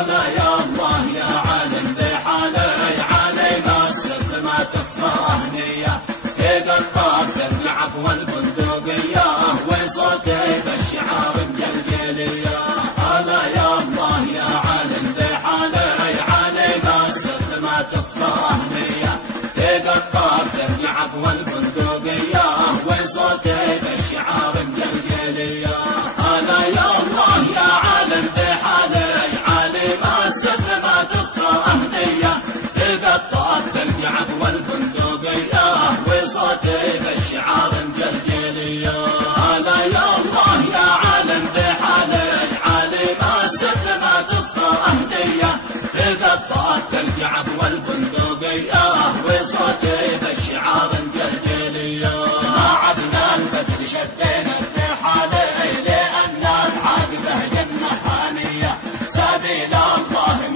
هلا يا الله يا عالم بحالي علي ما السر ما تخفى هنية تقطع ترجعب والبندقية وصوتي بالشعار الجلجلية هلا يا الله يا عالم بحالي علي ما السر ما تخفى هنية تقطع ترجعب والبندقية وصوتي بالشعار الجلجلية هلا يا الله يا عالم بحالي علي ما السر ما تخفى أهنية تقطع ترجعب والبندقية وصوتي بالشعار الجلجلية هلا يا الله يا عالم بحالي علي ما السر ما تخفى أهنية تقطع ترجعب والبندقية وصوتي بالشعار الجلجلية ما عدنا البدر شدينا الرحالي لأن العاقبة جنة هانية سبيل الله